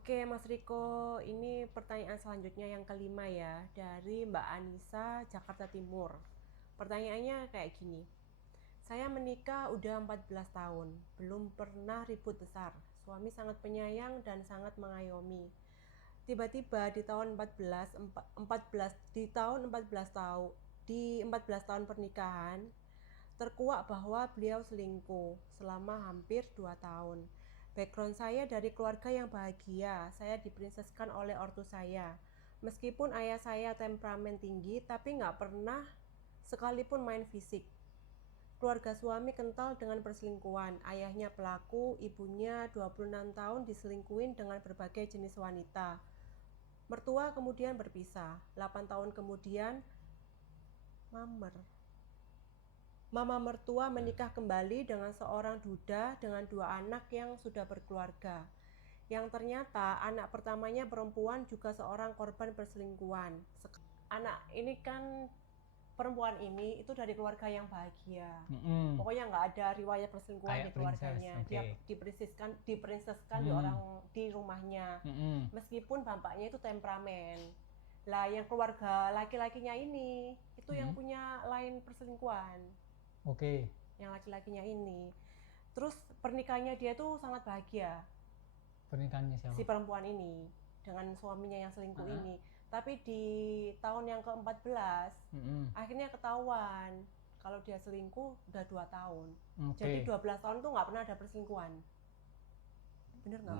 Oke, Mas Riko, ini pertanyaan selanjutnya yang kelima ya, dari Mbak Anissa, Jakarta Timur. Pertanyaannya kayak gini. Saya menikah udah 14 tahun, belum pernah ribut besar. Suami sangat penyayang dan sangat mengayomi. Tiba-tiba di tahun 14 di tahun 14 tahun di 14 tahun pernikahan terkuak bahwa beliau selingkuh selama hampir 2 tahun. Background saya dari keluarga yang bahagia, saya diprinseskan oleh ortu saya. Meskipun ayah saya temperamen tinggi, tapi nggak pernah sekalipun main fisik. Keluarga suami kental dengan perselingkuhan. Ayahnya pelaku, ibunya 26 tahun diselingkuhin dengan berbagai jenis wanita. Mertua kemudian berpisah. 8 tahun kemudian, Mama mertua menikah kembali dengan seorang duda dengan 2 anak yang sudah berkeluarga. Yang ternyata anak pertamanya perempuan juga seorang korban perselingkuhan. Anak ini kan perempuan ini itu dari keluarga yang bahagia. Pokoknya nggak ada riwayat perselingkuhan Kayak di keluarganya. princess, Dia okay. diprinseskan di rumahnya. Meskipun bapaknya itu temperamen. Lah yang keluarga laki-lakinya ini itu yang punya lain perselingkuhan. Oke. Yang laki-lakinya ini. Terus pernikahannya dia tuh sangat bahagia. Pernikahannya siapa? Si perempuan ini dengan suaminya yang selingkuh ini. Tapi di tahun yang ke-14 akhirnya ketahuan kalau dia selingkuh udah 2 tahun. Okay. Jadi 12 tahun tuh nggak pernah ada perselingkuhan. Bener nggak?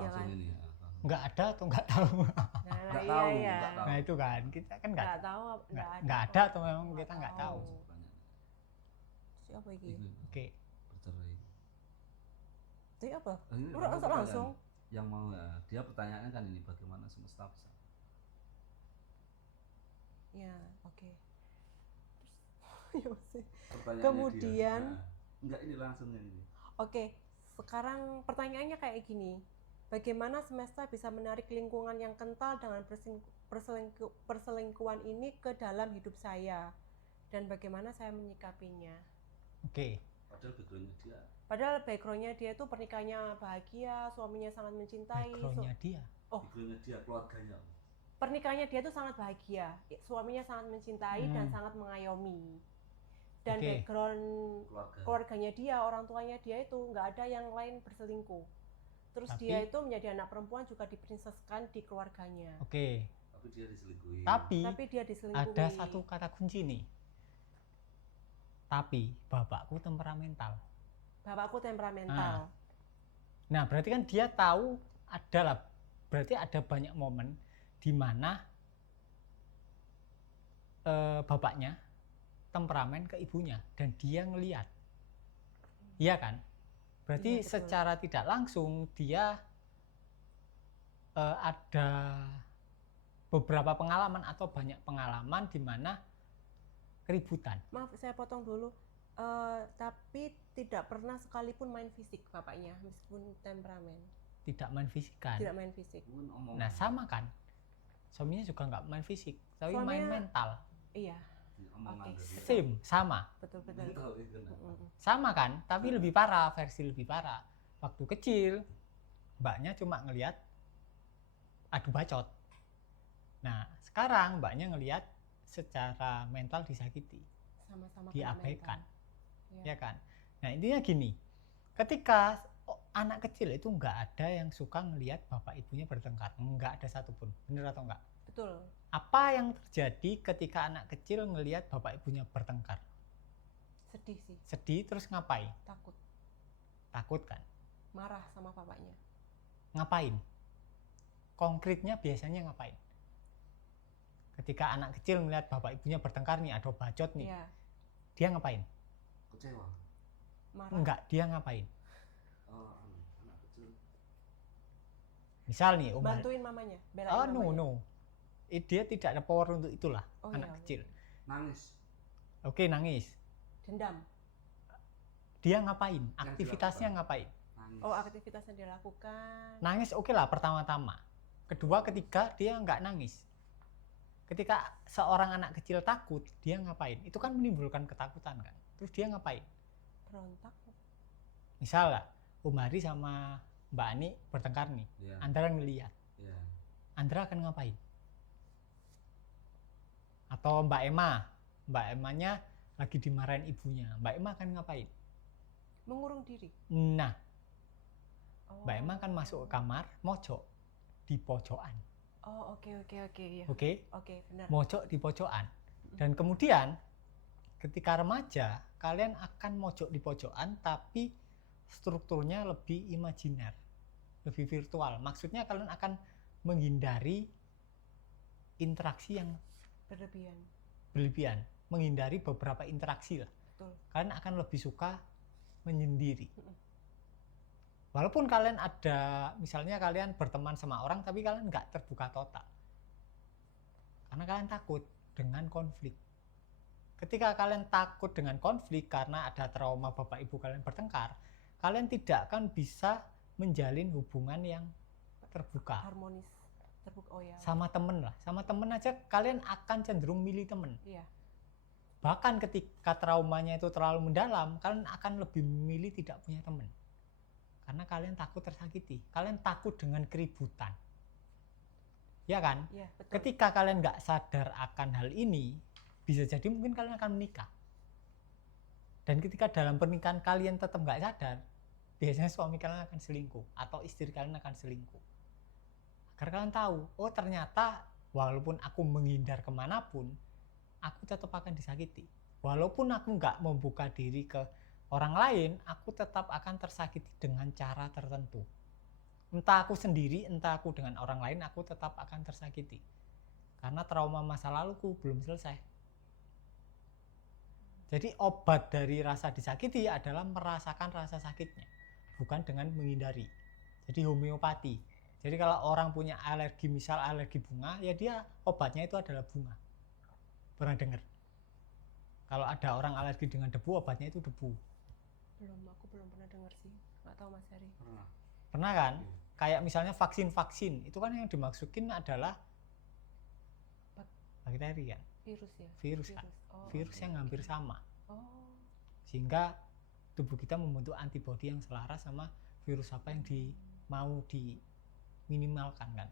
Ya kan? Ini ya. Nggak ada atau nggak tahu? Nggak tahu. Iya. Nah itu kan kita kan nggak tahu. Nggak ada atau memang kita nggak tahu. Siapa ini? Oke. Bercerai. Itu apa? Ini langsung. Yang mau ya, dia pertanyaannya kan ini bagaimana semesta bisa. Ya, oke. Kemudian enggak, ini langsung ini. Oke, sekarang pertanyaannya kayak gini. Bagaimana semesta bisa menarik lingkungan yang kental dengan perselingkuhan ini ke dalam hidup saya? Dan bagaimana saya menyikapinya? Oke. Padahal backgroundnya dia itu pernikahannya bahagia, suaminya sangat mencintai. Backgroundnya dia? Backgroundnya dia, keluarganya. Pernikahannya dia itu sangat bahagia, suaminya sangat mencintai dan sangat mengayomi. Dan background keluarganya dia, orang tuanya dia itu nggak ada yang lain berselingkuh. Terus dia itu menjadi anak perempuan juga diprinseskan di keluarganya. Oke. Tapi dia diselingkuhi. Tapi dia diselingkuhi. Ada satu kata kunci nih. Tapi bapakku temperamental. Nah, berarti kan dia tahu berarti ada banyak momen di mana bapaknya temperamen ke ibunya dan dia ngelihat. Iya kan? Berarti iya, secara tidak langsung dia ada beberapa pengalaman atau banyak pengalaman di mana keributan. Maaf, saya potong dulu. Tapi tidak pernah sekalipun main fisik bapaknya meskipun temperamen. Tidak main fisik kan? Tidak main fisik. Nah sama kan? Suaminya juga nggak main fisik, tapi main mental. Iya. Same, sama. Betul. Sama kan? Tapi lebih parah, versi lebih parah. Waktu kecil, mbaknya cuma ngelihat adu bacot. Nah, sekarang mbaknya ngelihat secara mental disakiti. Sama-sama diabaikan. Ya kan? Nah, intinya gini. Ketika anak kecil itu nggak ada yang suka ngelihat bapak ibunya bertengkar. Nggak ada satupun. Bener atau enggak? Betul. Apa yang terjadi ketika anak kecil ngelihat bapak ibunya bertengkar? Sedih sih. Sedih terus ngapain? Takut kan? Marah sama bapaknya. Ngapain? Konkretnya biasanya ngapain? Ketika anak kecil melihat bapak ibunya bertengkar nih, ada bacot nih. Iya. Dia ngapain? Kecewa. Marah. Enggak, dia ngapain? Anak kecil. Misal nih, bantuin mamanya. No. Dia tidak ada power untuk itulah, anak kecil. Nangis. Oke, nangis. Dendam. Dia ngapain? Aktivitasnya ngapain? Nangis. Aktivitasnya dilakukan. Nangis oke lah pertama-tama. Kedua, ketiga dia nggak nangis. Ketika seorang anak kecil takut, dia ngapain? Itu kan menimbulkan ketakutan kan. Terus dia ngapain? Berontak. Misal lah, Om Hari sama Mbak Ani bertengkar nih, Iya. Andra ngelihat, Iya. Andra akan ngapain? Atau Mbak Emanya lagi dimarahin ibunya, Mbak Emma akan ngapain? Mengurung diri. Nah, Oh. Mbak Emma akan masuk ke kamar, mojok di pojokan. Oh, oke ya. Oke, Oke, benar. mojok di pojokan. Dan kemudian ketika remaja, kalian akan mojok di pojokan tapi strukturnya lebih imajiner, lebih virtual. Maksudnya kalian akan menghindari interaksi yang berlebihan, menghindari beberapa interaksi lah. Betul. Kalian akan lebih suka menyendiri. Walaupun kalian ada, misalnya kalian berteman sama orang tapi kalian nggak terbuka total. Karena kalian takut dengan konflik. Ketika kalian takut dengan konflik karena ada trauma bapak ibu kalian bertengkar, kalian tidak akan bisa menjalin hubungan yang terbuka. Harmonis. Terbuka. Oh ya. Sama temen lah, sama temen aja kalian akan cenderung milih temen. Iya. Bahkan ketika traumanya itu terlalu mendalam, kalian akan lebih memilih tidak punya temen. Karena kalian takut tersakiti, kalian takut dengan keributan. Ya kan? Iya, betul. Ketika kalian nggak sadar akan hal ini, bisa jadi mungkin kalian akan menikah. Dan ketika dalam pernikahan kalian tetap nggak sadar, biasanya suami kalian akan selingkuh atau istri kalian akan selingkuh. Agar kalian tahu, oh ternyata walaupun aku menghindar kemanapun, aku tetap akan disakiti. Walaupun aku nggak membuka diri ke orang lain, aku tetap akan tersakiti dengan cara tertentu. Entah aku sendiri, entah aku dengan orang lain, aku tetap akan tersakiti. Karena trauma masa laluku belum selesai. Jadi obat dari rasa disakiti adalah merasakan rasa sakitnya, bukan dengan menghindari. Jadi homeopati. Jadi kalau orang punya alergi, misal alergi bunga, ya dia obatnya itu adalah bunga. Pernah dengar? Kalau ada orang alergi dengan debu, obatnya itu debu. Aku belum pernah dengar sih. Nggak tahu Mas Heri. Pernah kan? Kayak misalnya vaksin, itu kan yang dimaksudin adalah bakteri kan? Virus kan? Virus yang hampir sama. Oh. Sehingga tubuh kita membentuk antibodi yang selaras sama virus apa yang mau diminimalkan kan,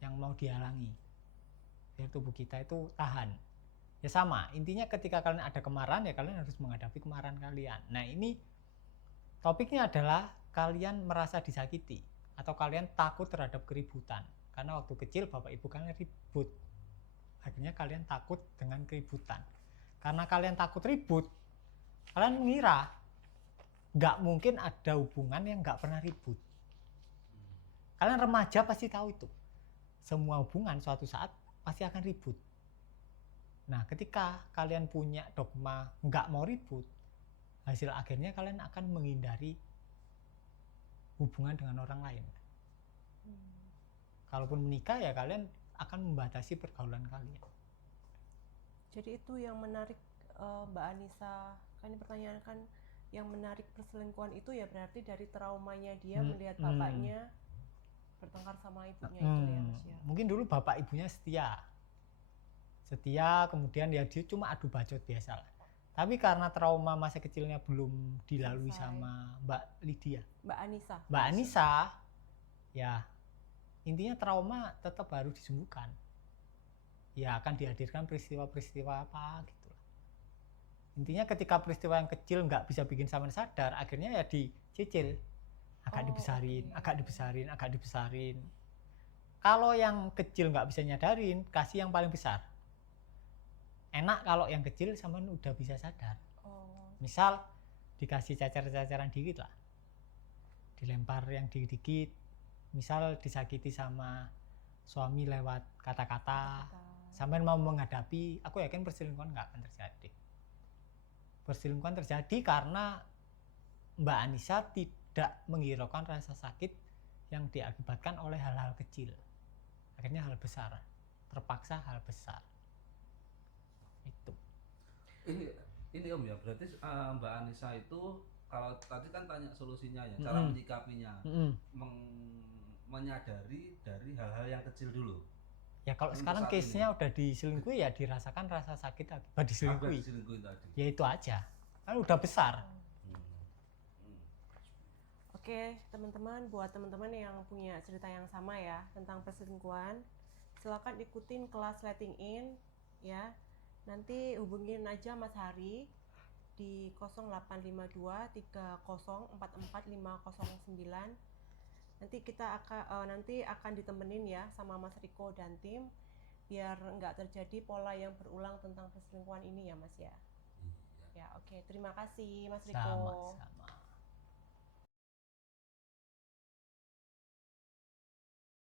yang mau dihalangi biar tubuh kita itu tahan. Ya sama, intinya ketika kalian ada kemarahan ya kalian harus menghadapi kemarahan kalian. Nah ini topiknya adalah kalian merasa disakiti atau kalian takut terhadap keributan karena waktu kecil bapak ibu kalian ribut, akhirnya kalian takut dengan keributan. Karena kalian takut ribut, kalian mengira nggak mungkin ada hubungan yang nggak pernah ribut. Kalian remaja pasti tahu itu. Semua hubungan suatu saat pasti akan ribut. Nah, ketika kalian punya dogma nggak mau ribut, hasil akhirnya kalian akan menghindari hubungan dengan orang lain. Kalaupun menikah ya kalian akan membatasi pergaulan kalian. Jadi itu yang menarik Mbak Anissa, kan ini pertanyaan kan yang menarik perselingkuhan itu ya berarti dari traumanya dia melihat bapaknya bertengkar sama ibunya itu ya Mas ya. Mungkin dulu bapak ibunya setia, kemudian ya dia cuma adu bacot biasa lah. Tapi karena trauma masa kecilnya belum dilalui sama Mbak Anissa, ya intinya trauma tetap harus disembuhkan. Ya akan dihadirkan peristiwa-peristiwa apa gitu lah. Intinya ketika peristiwa yang kecil nggak bisa bikin sampean sadar, akhirnya ya dicicil. Agak dibesarin. Kalau yang kecil nggak bisa nyadarin, kasih yang paling besar. Enak kalau yang kecil sampean udah bisa sadar. Misal dikasih cacar-cacaran dikit lah, dilempar yang dikit-dikit. Misal disakiti sama suami lewat kata-kata, sampean mau menghadapi, aku yakin perselingkuhan nggak akan terjadi. Perselingkuhan terjadi karena Mbak Anissa tidak menghiraukan rasa sakit yang diakibatkan oleh hal-hal kecil. Akhirnya hal besar, terpaksa hal besar. Itu. Ini Om ya, berarti Mbak Anissa itu kalau tadi kan tanya solusinya ya, cara menyikapinya, menyadari dari hal-hal yang kecil dulu. Ya kalau sekarang case-nya udah diselingkuhi ya dirasakan rasa sakit akibat diselingkuhi. Ya itu aja, kan udah besar. Oke, teman-teman, buat teman-teman yang punya cerita yang sama ya tentang perselingkuhan, silakan ikutin kelas Letting In ya. Nanti hubungin aja Mas Hari di 0852 3044 509. Nanti akan ditemenin ya sama Mas Riko dan tim biar nggak terjadi pola yang berulang tentang perselingkuhan ini ya Mas ya. Iya. Ya, oke. Terima kasih Mas Riko. Sama-sama.